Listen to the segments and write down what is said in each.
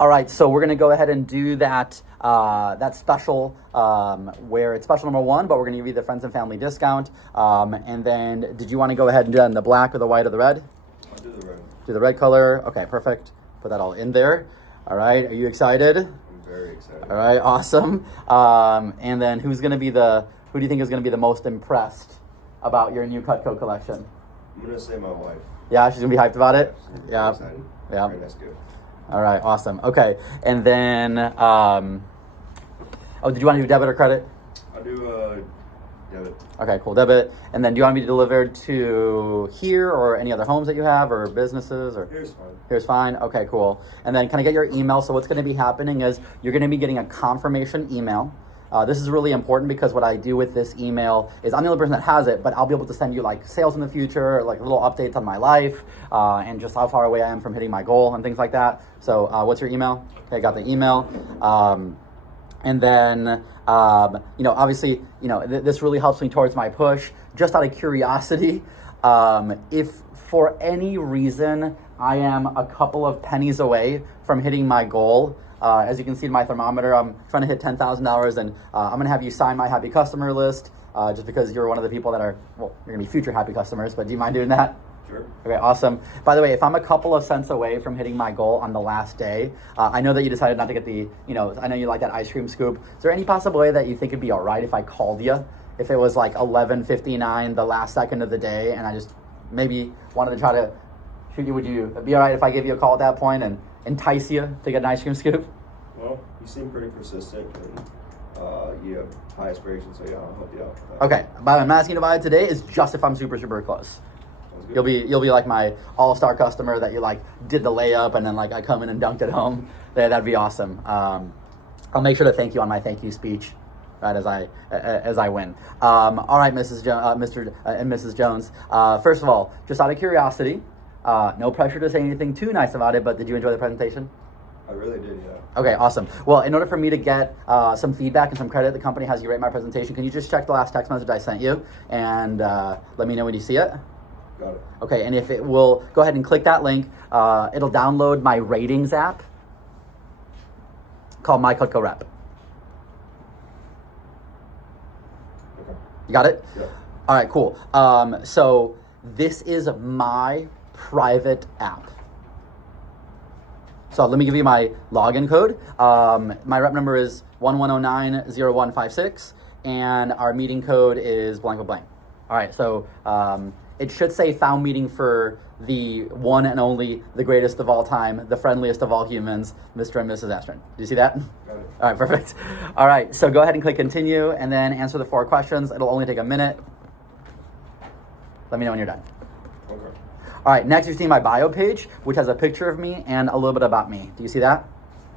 All right, so we're gonna go ahead and do that that special where it's special number one, but we're gonna give you the friends and family discount. And then, did you want to go ahead and do that in the black or the white or the red? I'll do the red. Do the red color. Okay, perfect. Put that all in there. All right, are you excited? I'm very excited. All right, awesome. And then who do you think is gonna be the most impressed about your new Cutco collection? I'm gonna say my wife. Yeah, she's gonna be hyped about it. Yeah. Excited. Yeah. Very nice gift. All right, awesome. Okay, and then, did you want to do debit or credit? I'll do debit. Okay, cool, debit. And then do you want me to deliver to here or any other homes that you have or businesses? Or Here's fine. Here's fine? Okay, cool. And then can I get your email? So what's going to be happening is you're going to be getting a confirmation email. This is really important because what I do with this email is I'm the only person that has it, but I'll be able to send you like sales in the future, like little updates on my life, and just how far away I am from hitting my goal and things like that. So what's your email? Okay, got the email. And then, obviously, this really helps me towards my push. Just out of curiosity, if for any reason I am a couple of pennies away from hitting my goal, as you can see in my thermometer, I'm trying to hit $10,000, and I'm going to have you sign my happy customer list, just because you're one of the people that you're going to be future happy customers, but do you mind doing that? Sure. Okay, awesome. By the way, if I'm a couple of cents away from hitting my goal on the last day, I know that you decided not to get I know you like that ice cream scoop. Is there any possible way that you think it'd be all right if I called you? If it was like 11:59, the last second of the day, and I just maybe wanted to try to shoot you, would you be all right if I gave you a call at that point and entice you to get an ice cream scoop? Well, you seem pretty persistent, and you have high aspirations, so yeah, I'll help you out. Okay, but I'm asking to buy it today is just if I'm super, super close. You'll be like my all-star customer that you like did the layup and then like I come in and dunked it home. That'd be awesome. I'll make sure to thank you on my thank you speech, right, as I win. All right, Mr. and Mrs. Jones. First of all, just out of curiosity, no pressure to say anything too nice about it, but did you enjoy the presentation? I really did, yeah. Okay, awesome. Well, in order for me to get some feedback and some credit, the company has you rate my presentation. Can you just check the last text message I sent you and let me know when you see it? Got it. Okay, and if it will, go ahead and click that link. It'll download my ratings app called My Cutco Rep. Okay. You got it? Yeah. All right, cool. So this is my private app. So let me give you my login code. My rep number is 11090156, and our meeting code is blank blank. All right, so it should say found meeting for the one and only, the greatest of all time, the friendliest of all humans, Mr. and Mrs. Astron. Do you see that? Got it. All right, perfect. All right, so go ahead and click continue and then answer the 4 questions. It'll only take a minute. Let me know when you're done. Okay. All right, next you're seeing my bio page, which has a picture of me and a little bit about me. Do you see that?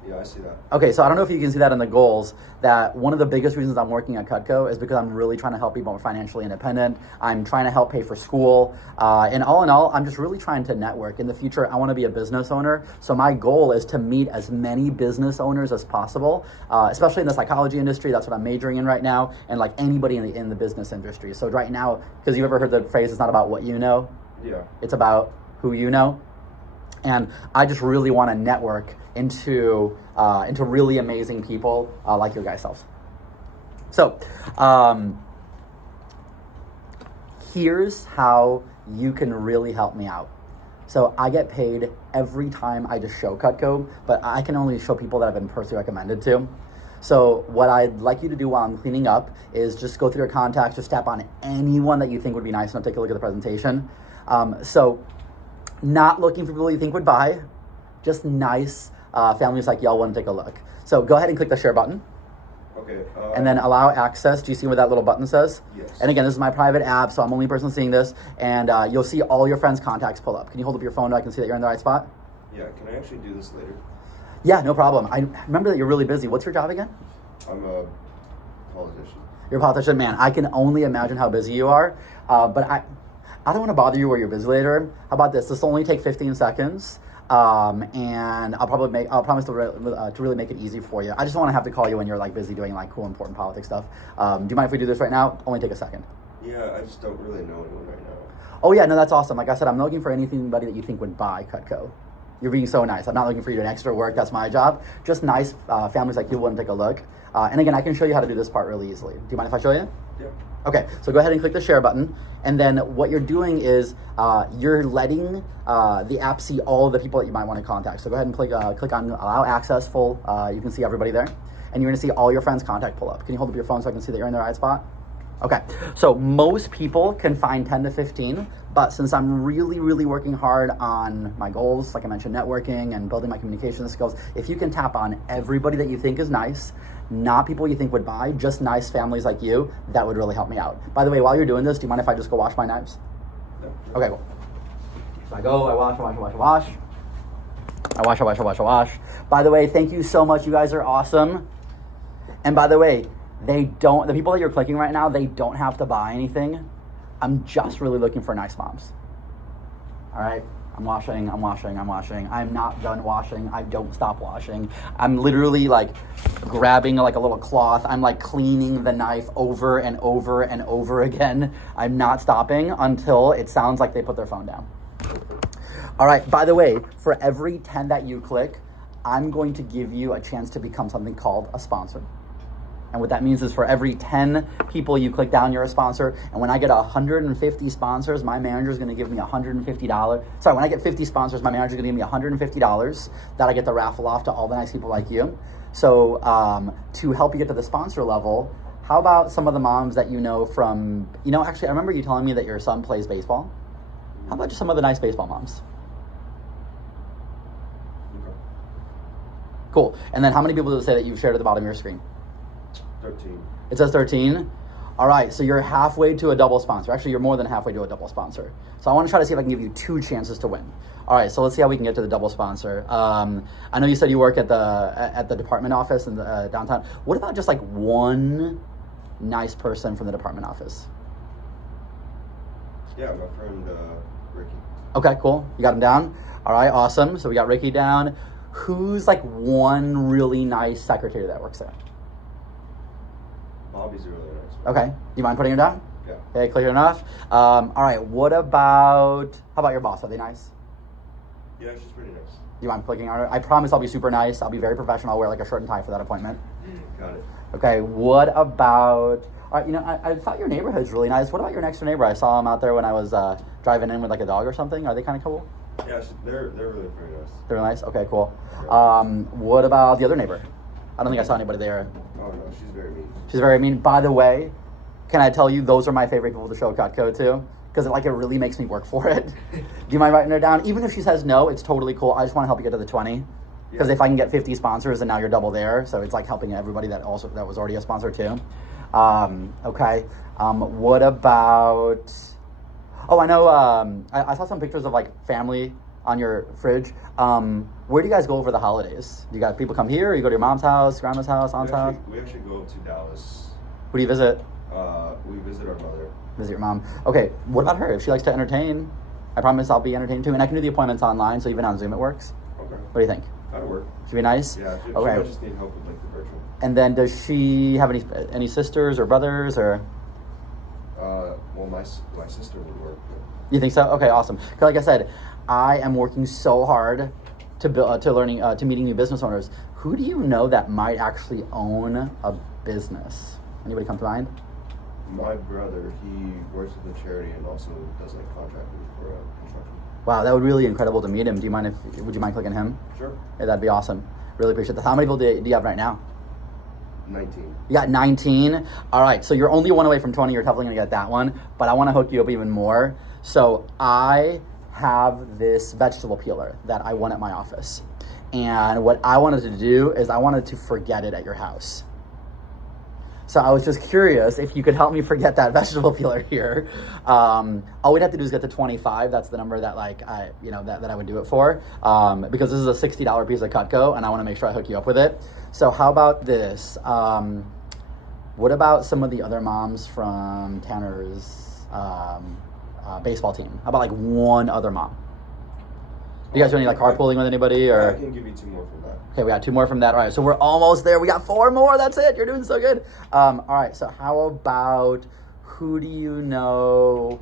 Yeah, I see that. Okay, so I don't know if you can see that in the goals, that one of the biggest reasons I'm working at Cutco is because I'm really trying to help people more financially independent. I'm trying to help pay for school. And all in all, I'm just really trying to network. In the future, I want to be a business owner. So my goal is to meet as many business owners as possible, especially in the psychology industry. That's what I'm majoring in right now. And like anybody in the business industry. So right now, because you ever heard the phrase, it's not about what you know. Yeah. It's about who you know. And I just really want to network into really amazing people like your guys' selves. So here's how you can really help me out. So I get paid every time I just show Cutco, but I can only show people that I've been personally recommended to. So what I'd like you to do while I'm cleaning up is just go through your contacts, just tap on anyone that you think would be nice, and I'll take a look at the presentation. So not looking for people you think would buy, just nice families like y'all want to take a look. So go ahead and click the share button. Okay. And then allow access. Do you see what that little button says? Yes. And again, this is my private app, so I'm the only person seeing this. And you'll see all your friends' contacts pull up. Can you hold up your phone so I can see that you're in the right spot? Yeah, can I actually do this later? Yeah, no problem. I remember that you're really busy. What's your job again? I'm a politician. You're a politician, man. I can only imagine how busy you are. But I don't want to bother you where you're busy later. How about this? This will only take 15 seconds. And I'll promise to really make it easy for you. I just don't want to have to call you when you're like busy doing like cool, important politics stuff. Do you mind if we do this right now? Only take a second. Yeah, I just don't really know anyone right now. Oh yeah, no, that's awesome. Like I said, I'm looking for anybody that you think would buy Cutco. You're being so nice. I'm not looking for you to do extra work. That's my job. Just nice families like you wouldn't take a look. And again, I can show you how to do this part really easily. Do you mind if I show you? Yeah. Okay, so go ahead and click the share button. And then what you're doing is you're letting the app see all of the people that you might want to contact. So go ahead and click on allow access full. You can see everybody there. And you're gonna see all your friends' contact pull up. Can you hold up your phone so I can see that you're in the right spot? Okay, so most people can find 10 to 15, but since I'm really, really working hard on my goals, like I mentioned, networking and building my communication skills, if you can tap on everybody that you think is nice, not people you think would buy, just nice families like you, that would really help me out. By the way, while you're doing this, do you mind if I just go wash my knives? No. Okay, cool. So I go, I wash. I wash. By the way, thank you so much. You guys are awesome. And by the way, the people that you're clicking right now, they don't have to buy anything. I'm just really looking for nice moms. All right, I'm washing. I'm not done washing. I don't stop washing. I'm literally like grabbing like a little cloth. I'm like cleaning the knife over and over and over again. I'm not stopping until it sounds like they put their phone down. All right, by the way, for every 10 that you click, I'm going to give you a chance to become something called a sponsor. And what that means is for every 10 people you click down, you're a sponsor. And when I get 150 sponsors, my manager is going to give me $150. Sorry, when I get 50 sponsors, my manager is going to give me $150 that I get to raffle off to all the nice people like you. So to help you get to the sponsor level, how about some of the moms that you know from, actually, I remember you telling me that your son plays baseball. How about just some of the nice baseball moms? Okay. Cool. And then how many people does it say that you've shared at the bottom of your screen? 13. It says 13. All right, so you're halfway to a double sponsor. Actually, you're more than halfway to a double sponsor. So I want to try to see if I can give you 2 chances to win. All right, so let's see how we can get to the double sponsor. I know you said you work at the department office in the downtown. What about just like one nice person from the department office? Yeah, my friend Ricky. Okay, cool. You got him down? All right, awesome. So we got Ricky down. Who's like one really nice secretary that works there? Bobby's a really nice one. Okay. Do you mind putting her down? Yeah. Okay, clear enough. All right, what about, how about your boss? Are they nice? Yeah, she's pretty nice. Do you mind clicking on her? I promise I'll be super nice. I'll be very professional. I'll wear like a shirt and tie for that appointment. Got it. Okay, what about, all right, I thought your neighborhood's really nice. What about your next door neighbor? I saw him out there when I was driving in with like a dog or something. Are they kind of cool? Yeah, they're really pretty nice. They're nice? Okay, cool. What about the other neighbor? I don't think I saw anybody there. Oh no, she's very mean. She's very mean. By the way, can I tell you, those are my favorite people to show Cutco to? Because it really makes me work for it. Do you mind writing her down? Even if she says no, it's totally cool. I just want to help you get to the 20. Because if I can get 50 sponsors, and now you're double there. So it's like helping everybody that was already a sponsor too. Okay. What about, I know, I saw some pictures of like family on your fridge. Where do you guys go over the holidays? Do you got people come here, or you go to your mom's house, grandma's house, aunt's house? We actually go up to Dallas. Who do you visit? We visit our mother. Visit your mom. Okay, what about her? If she likes to entertain, I promise I'll be entertained too. And I can do the appointments online, so even on Zoom it works. Okay. What do you think? That'll work. Should be nice? Yeah, she Okay. might just need help with like the virtual. And then does she have any sisters or brothers or? Well, my sister would work. But... You think so? Okay, awesome. 'Cause like I said, I am working so hard to meeting new business owners. Who do you know that might actually own a business? Anybody come to mind? My brother, he works with a charity and also does like contracting for construction. Wow, that would be really incredible to meet him. Would you mind clicking him? Sure. Yeah, that'd be awesome. Really appreciate that. How many people do you have right now? 19. You got 19. All right, so you're only one away from 20. You're definitely gonna get that one, but I want to hook you up even more. So I have this vegetable peeler that I want at my office, and what I wanted to do is I wanted to forget it at your house. So I was just curious if you could help me forget that vegetable peeler here. All we'd have to do is get to 25. That's the number that that I would do it for, because this is a $60 piece of Cutco, and I want to make sure I hook you up with it. So how about this? What about some of the other moms from Tanner's baseball team? How about like one other mom? Do you guys do any like carpooling with anybody? Or? Yeah, I can give you 2 more from that. Okay, we got 2 more from that. All right, so we're almost there. We got 4 more. That's it. You're doing so good. All right, so how about, who do you know?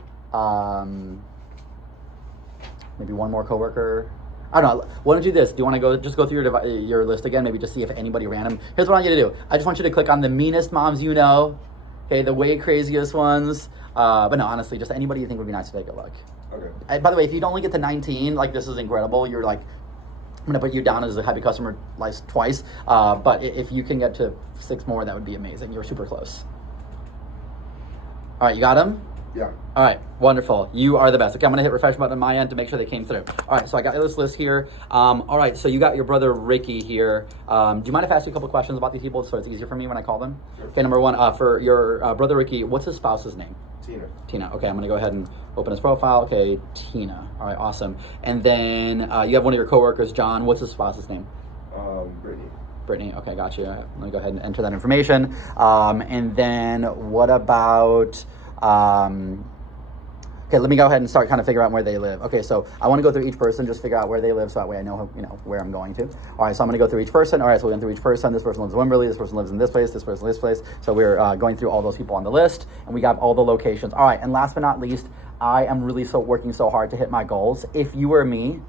Maybe one more coworker. I don't know. Why don't you do this? Do you want to go through your list again? Maybe just see if anybody random. Here's what I want you to do. I just want you to click on the meanest moms you know. Okay, the way craziest ones. But no, honestly, just anybody you think would be nice to take a look. Okay. By the way, if you don't only get to 19, like this is incredible. You're like, I'm gonna put you down as a happy customer like twice. But if you can get to 6 more, that would be amazing. You're super close. All right, you got them? Yeah. All right, wonderful. You are the best. Okay, I'm gonna hit refresh button on my end to make sure they came through. All right, so I got this list here. All right, so you got your brother Ricky here. Do you mind if I ask you a couple questions about these people so it's easier for me when I call them? Sure. Okay, number 1, for your brother Ricky, what's his spouse's name? Tina. Okay, I'm gonna go ahead and open his profile. Okay, Tina. All right, awesome. And then you have one of your coworkers, John. What's his spouse's name? Brittany. Okay, got you. I'm gonna go ahead and enter that information. And then what about? Okay, let me go ahead and start kind of figure out where they live. Okay, so I want to go through each person, just figure out where they live, so that way I know where I'm going to. All right, so I'm going to go through each person. All right, so we went through each person. This person lives in Wimberley. This person lives in this place. This person lives in this place. So we're going through all those people on the list, and we got all the locations. All right, and last but not least, I am really working so hard to hit my goals. If you were me,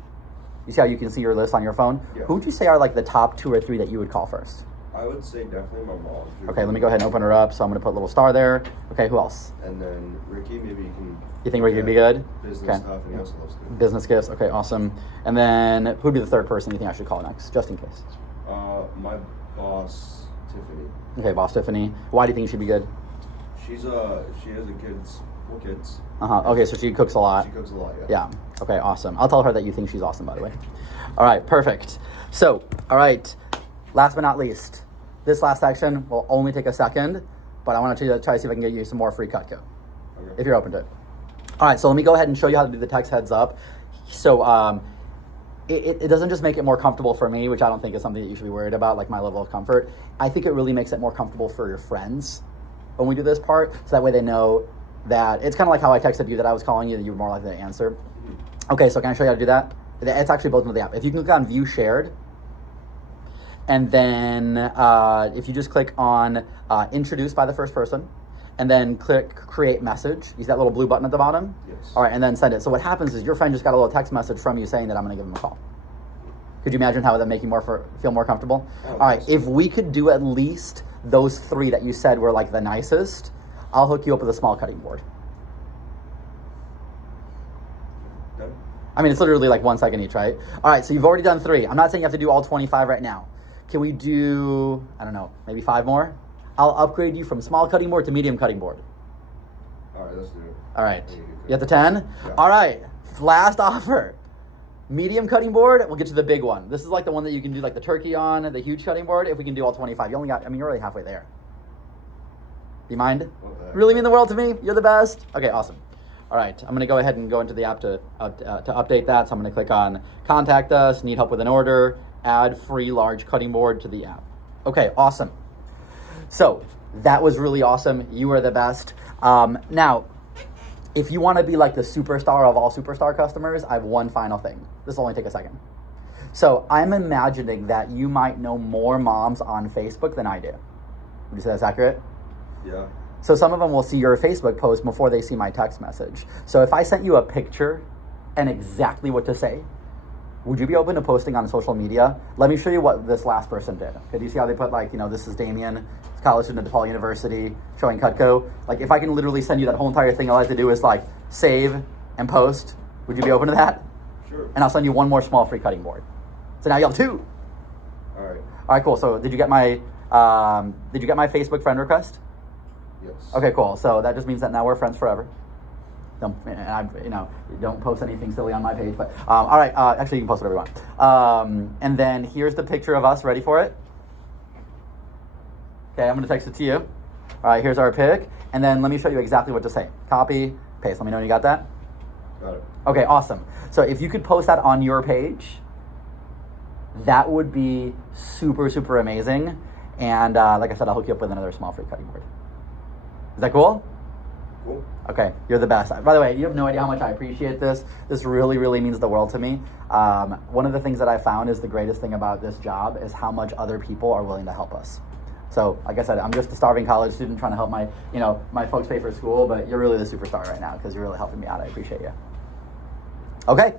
you see how you can see your list on your phone? Yeah. Who would you say are like the top 2 or 3 that you would call first? I would say definitely my mom. Okay, let me go ahead and open her up. So I'm going to put a little star there. Okay, who else? And then Ricky, maybe you can... You think Ricky would be good? Business Okay. stuff, and he also loves good. Business gifts. Okay, awesome. And then who would be the 3rd person you think I should call next, just in case? My boss, Tiffany. Okay, boss Tiffany. Why do you think she'd be good? She has four kids. Okay, so she cooks a lot. She cooks a lot, yeah. Yeah. Okay, awesome. I'll tell her that you think she's awesome, by the way. All right, perfect. So, all right, last but not least, this last section will only take a second, but I want to try to see if I can get you some more free Cutco, Okay. if you're open to it. All right, so let me go ahead and show you how to do the text heads up. So it doesn't just make it more comfortable for me, which I don't think is something that you should be worried about, like my level of comfort. I think it really makes it more comfortable for your friends when we do this part, so that way they know that it's kind of like how I texted you that I was calling you, that you were more likely to answer. Okay, so can I show you how to do that? It's actually both in the app. If you can click on View Shared, and then if you just click on Introduce by the first person, and then click Create Message. You see that little blue button at the bottom? Yes. All right, and then send it. So what happens is your friend just got a little text message from you saying that I'm going to give him a call. Could you imagine how that would make you feel more comfortable? Oh, all right, yes. if we could do at least those 3 that you said were like the nicest, I'll hook you up with a small cutting board. Done? I mean, it's literally like 1 second each, right? All right, so you've already done 3. I'm not saying you have to do all 25 right now. Can we do, I don't know, maybe 5 more? I'll upgrade you from small cutting board to medium cutting board. All right, let's do it. All right. I need to get You have the 10? Yeah. All right. Last offer. Medium cutting board, we'll get to the big one. This is like the one that you can do like the turkey on, the huge cutting board. If we can do all 25, you're already halfway there. Do you mind? What the heck? Really mean the world to me? You're the best. Okay, awesome. All right, I'm going to go ahead and go into the app to update that. So I'm going to click on Contact Us, Need Help with an Order, Add Free Large Cutting Board to the app. Okay, awesome. So that was really awesome. You are the best. Now, if you want to be like the superstar of all superstar customers, I have one final thing. This will only take a second. So I'm imagining that you might know more moms on Facebook than I do. Would you say that's accurate? Yeah. So some of them will see your Facebook post before they see my text message. So if I sent you a picture and exactly what to say, would you be open to posting on social media? Let me show you what this last person did. Okay, do you see how they put like, this is Damien, college student at DePaul University, showing Cutco? Like if I can literally send you that whole entire thing, all I have to do is like save and post. Would you be open to that? Sure. And I'll send you one more small free cutting board. So now you have 2. All right. All right, cool. So did you get my Facebook friend request? Yes. Okay, cool. So that just means that now we're friends forever. Don't post anything silly on my page. But all right, actually you can post whatever you want. And then here's the picture of us. Ready for it? Okay, I'm gonna text it to you. All right, here's our pic, and then let me show you exactly what to say. Copy, paste. Let me know when you got that. Got it. Okay, awesome. So if you could post that on your page, that would be super, super amazing. And like I said, I'll hook you up with another small free cutting board. Is that cool? Cool. Okay, you're the best. By the way, you have no idea how much I appreciate this. This really, really means the world to me. One of the things that I found is the greatest thing about this job is how much other people are willing to help us. So, like I said, I'm just a starving college student trying to help my folks pay for school, but you're really the superstar right now because you're really helping me out. I appreciate you. Okay.